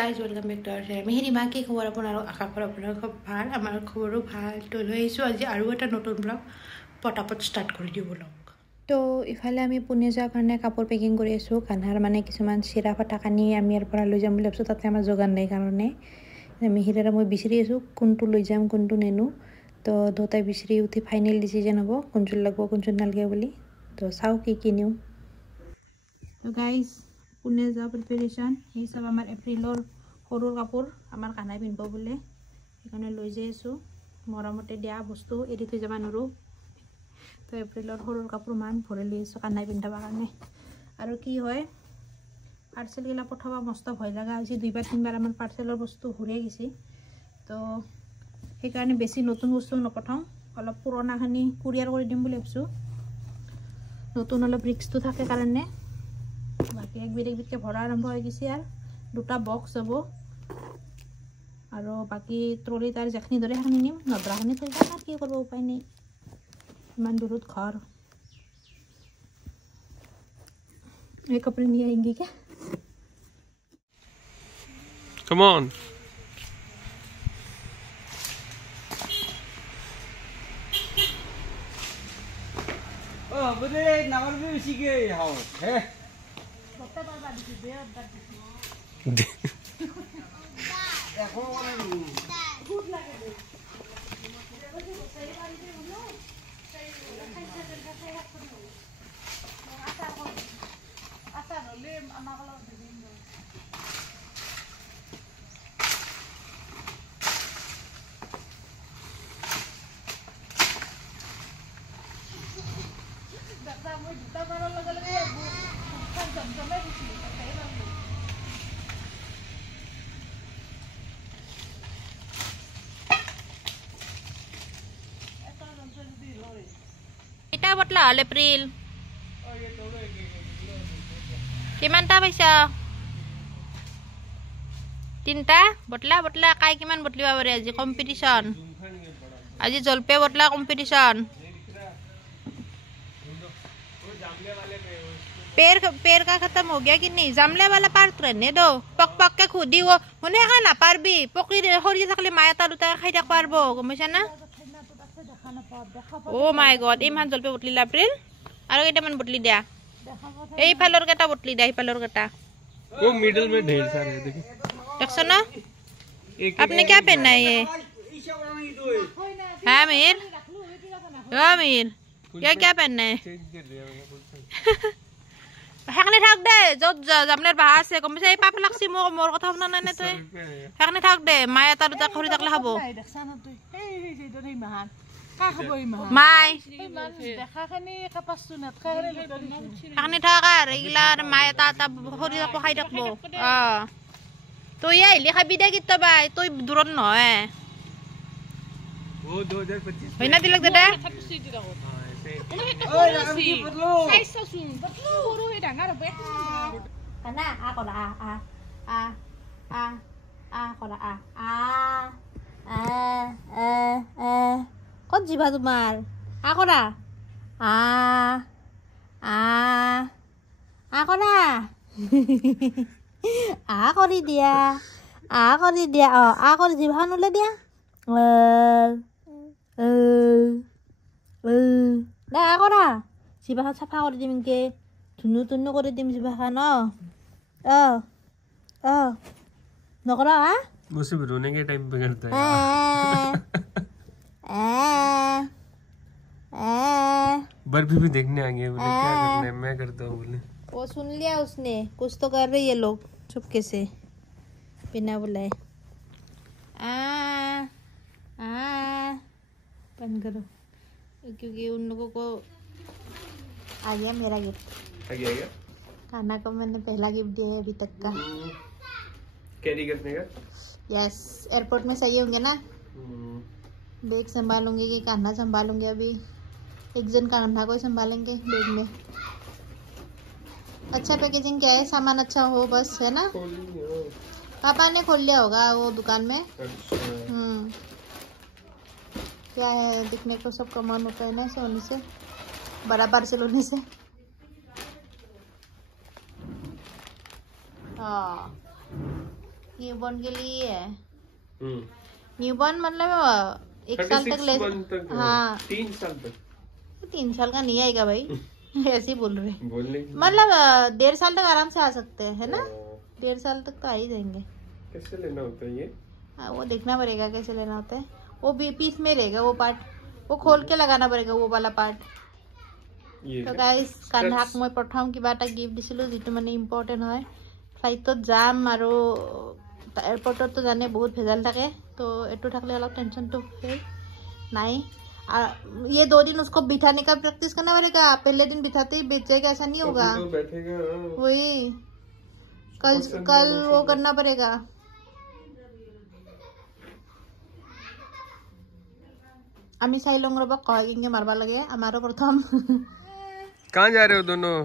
guys, welcome back to our channel. Mehri ma ki khobor aponar akha kor aponar khob bhal amar khoboru bhal to loi aisu aji aru eta notun vlog potapot start kori diu vlog to ifale ami pune ja karone kapor packing kori asu kanhar mane kisuman sira phata kani ami er pora loi jam boli apsu tate amar jogan nei karone mehirera moi bisiri asu kuntu loi jam kuntu nenu to dotai bisiri uthi final decision hobo kunjul lagbo kunjul nalge boli to sao ki niu to guys Pune जा preparation ये सब हमार एप्रिलर हरुर कापुर हमार कानाय पिनबो बोले एखाने लई जायसु मरमते दिया बस्तु एडि थै जाबा नरु तो एप्रिलर हरुर कापुर मान भरे लइसु कानाय पिनदाबा कारणे आरो की होय पार्सेल गेला पठाबा मस्त भय लागা आइसि দুই বার তিন বার আমার পাৰ্সেলৰ বস্তু ঘুৰে গেছি তো এই কাৰণে বেশি নতুন বস্তু নপঠাও অলপ পুৰনা খানি কুৰিয়াৰ কৰি দিম বুলি ভাবছো নতুন অলপ রিস্ক তো থাকে কারণে बाकी एक बिट के भरा आरंभ हो गई यार दुटा बॉक्स हबो आरो बाकी ट्रॉली तार जखनी धरे हनी निम नद्राखनी थै जा की करबो उपाय नै मान दूरत घर एक कपड़े नहीं आएंगे क्या कम ऑन ओ बदे नंबर भी उसी के हां है देखो वाला गुड लगे दे आता ले আমাগলা দিন दादा মই দুটা বাৰৰ লগে লগে জমজমে দিছি এটা বটলা হল এপ্রিল কিমানটা পাইছা তিনটা বটলা বটলা কাই কিমান বটলিবা পারে আজি কম্পিটিশন আজি জলপে বটলা কম্পিটিশন पेड़ का खत्म हो गया कि नहीं जामले वाला पार रहने दो पक पक के खुदी वो उन्हें खा ना पारबी पकड़ी हरी थाकले माया तालुता खाई थाक पारबो गमैसा ना ओ माय गॉड इमान जलपे बटली एप्रिल आरो केटामान बटली दिया এই ফালৰ কেটা বটলি দিয়া এই ফালৰ কেটা वो मिडिल में ढेर सारे हैं देखो देखो ना आपने क्या पहनना है ये हाँ मीर ये क्या पहनना है হেকনে থাক দে যত জামলেৰ বাহা আছে কমছে এই পাপ লাগছি মোর কথা শুনা নাই না তুই হেকনে থাক দে মায়া তার দুটা খৰি থাকলে খাবো দেখছানা তুই এই সেই মাহান কা খাবো এই মাহান মাই দেখাখানি কাপাছু না হেকনে থাক আর এইলা মায়া তা খৰি থাকবো খাই থাকবো তুই আইলি খাবি দে কিত বাই তুই দূৰত নহয় वो 2025 হইনা দিলক দে কত জিভা তোমাৰ আকৰা আকৰা কৰি দিয়া কৰি জিভা নুলে দিয়া না আকৰা জিভাখন চাফা কৰি দিম কে ধুনু তুনু কৰি দিম জিভাখন নকৰা वो सिर्फ रोने के टाइम पे करता है बर्फी भी देखने आ गए बोले क्या करना है मैं करता हूँ बोले वो सुन लिया उसने कुछ तो कर रही है लोग चुपके से बिना बुलाए बंद करो क्योंकि उन लोगों को आ गया मेरा गिफ्ट आ गया खाना को मैंने पहला गिफ्ट दिया है अभी तक का कैरी करने का यस एयरपोर्ट में सही होंगे ना बैग संभालूंगी कि कान्हा संभालूंगी अभी एक जन कान्हा को संभालेंगे बैग में अच्छा पैकेजिंग क्या है सामान अच्छा हो बस है ना पापा ने खोल लिया होगा वो दुकान में क्या है दिखने को सबका मन होता है ना ऐसे होने से बड़ा पार्सल होने से न्यूबॉर्न के लिए है। हम्म, न्यूबॉर्न मतलब 1 साल तक ले, 36 हाँ 3 साल तक। 3 साल का नहीं आएगा भाई। ऐसे ही बोल रहे, बोलने मतलब 1.5 साल तक आराम से आ सकते हैं, है ना? 1.5 साल तक तो आ ही जाएंगे। कैसे लेना होता है ये? हाँ, वो देखना पड़ेगा कैसे लेना होता है। वो भी पीस में रहेगा वो पार्ट, वो खोल के लगाना पड़ेगा वो वाला पार्ट। তো গাইজ কান্ধাক মই প্ৰথম কিবা এটা গিফ্ট দিছিলোঁ যিটো মানে ইম্পৰ্টেণ্ট হয়। ফ্লাইটত যাম আৰু এয়াৰপৰ্টতো জানে বহুত ভেজাল থাকে, তো এইটো থাকিলে অলপ টেনশ্যনটো নাই। ये 2 दिन उसको बिठाने का प्रैक्टिस करना पड़ेगा, पहले दिन बिठाते ही बैठ जाएगा, ऐसा नहीं होगा। तो बैठेगा वही कल वो करना पड़ेगा। আমি চাই লওঁ ৰ'বা কয় কিনকে মাৰবা লাগে আমাৰো প্ৰথম। कहाँ जा रहे हो दोनों?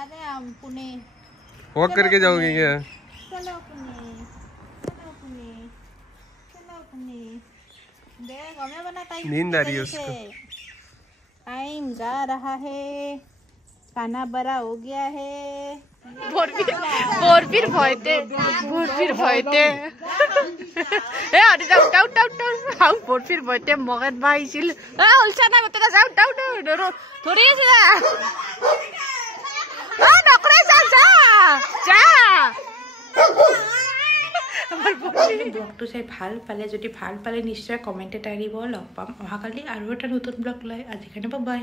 अरे हम पुणे वॉक करके जाओगे क्या? चलो पुणे, चलो पुणे, चलो पुणे। देख हमें बना टाइम, नींद आ रही है उसको। टाइम जा रहा है, खाना बड़ा हो गया है। বরফির ভয়তে এ আরে যাও ডাউ ডাউ ডাউ হাউ বরফির ভয়তে মগত ভাইছিল এ হলছা না মতে যাও ডাউ ডাউ ধরে আছে আ নকরে যা যা যা। আমার ব্লগটো চাই ভাল পালে, যদি ভাল পালে নিশ্চয় কমেন্ট এটা দিব। লগ পাম অহাকালি আৰু এটা নতুন ব্লগ লৈ। আজিৰ কাৰণে বাই।